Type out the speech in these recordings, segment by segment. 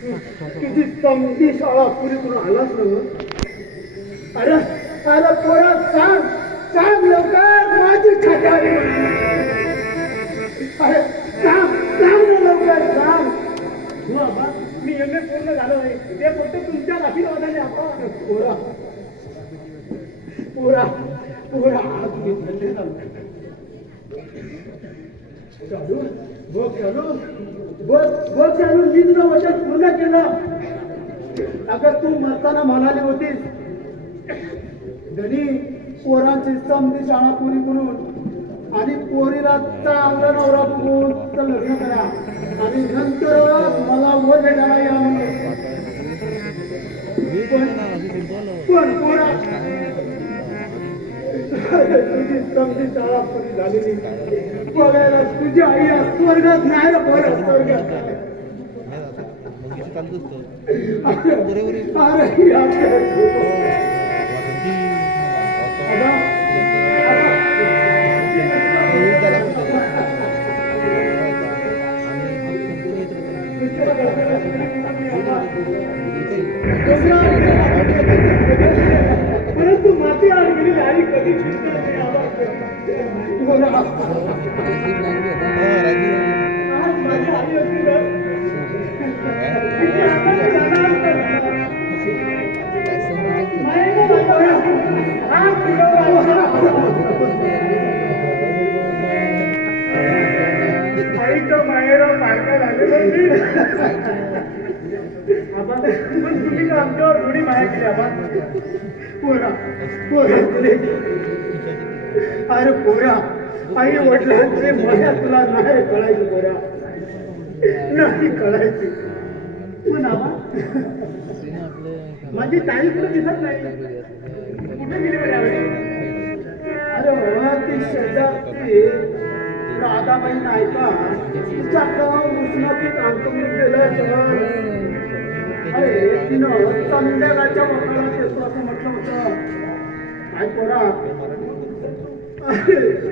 तुझी समधी शाळा पुरी करून आलाच ना. अरे अरे पोरा सांग सांग लवकर माझी छाती आली. अरे सांग सांग ना लवकर सांग. बाबा मी एम.ए. पूर्ण झालो आहे. ते फक्त तुमच्या आशीर्वादाने आता पोरा पोरा पोरा चालू बघ चालू बघ बघ चालू मी तुझं वचन पूर्ण केलं. अगं तू मरताना म्हणाली होतीस धनी पोरांची समधी शाळा पुरी करून आणि पोरीला चांगला नवरा बघून तर लग्न करा आणि नंतर मला वर भेटायला या म्हणून. पण पोरा तुझी समधी शाळा पुरी झालेली बघायला तुझी आई स्वर्गात नाही रे पोरा स्वर्गात. परंतु माती आड गेली आई कधी आज माझी आई होती ना आईचं माहेर पारखा झाले पण तुम्ही का आमच्यावर थोडी माया केली आपण. पोरा पोरा अरे पोरा आई वडिलांचे मला तुला नाही कळायचं पोरा नाही कळायची. पण आवा माझी ताई कुठे दिसत नाही कुठे गेली बरं यावेळी. अरे बाबा ती शेजारची राधाबाई नाही का तिच्याकडं उष्णतीत आणतो म्हणून गेलं. अरे तिनं संध्याकाळच्या वकाला येतो असं म्हटलं होतं. काय पोरा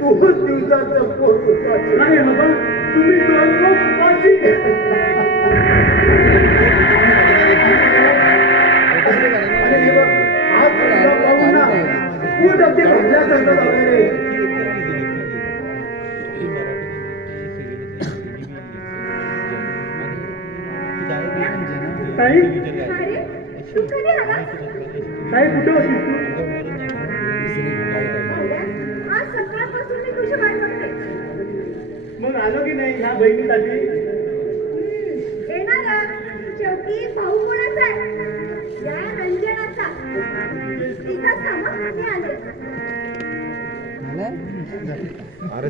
खूपच दिवसाचं पोट नाही बाबा तुम्ही दोन उपाशी. अरे आज पाहून ना खूप अगदी भरल्यासारखं झालं रे. ताई ताई कुठे होतीस तू. आज सकाळपासून मी तुझी वाट बघते. मग आलो की नाही ह्या बहिणीसाठी. येणार शेवटी भाऊ कोणाचा आहे या रंजनाचा. तिथंच थांबा मी आले. अरे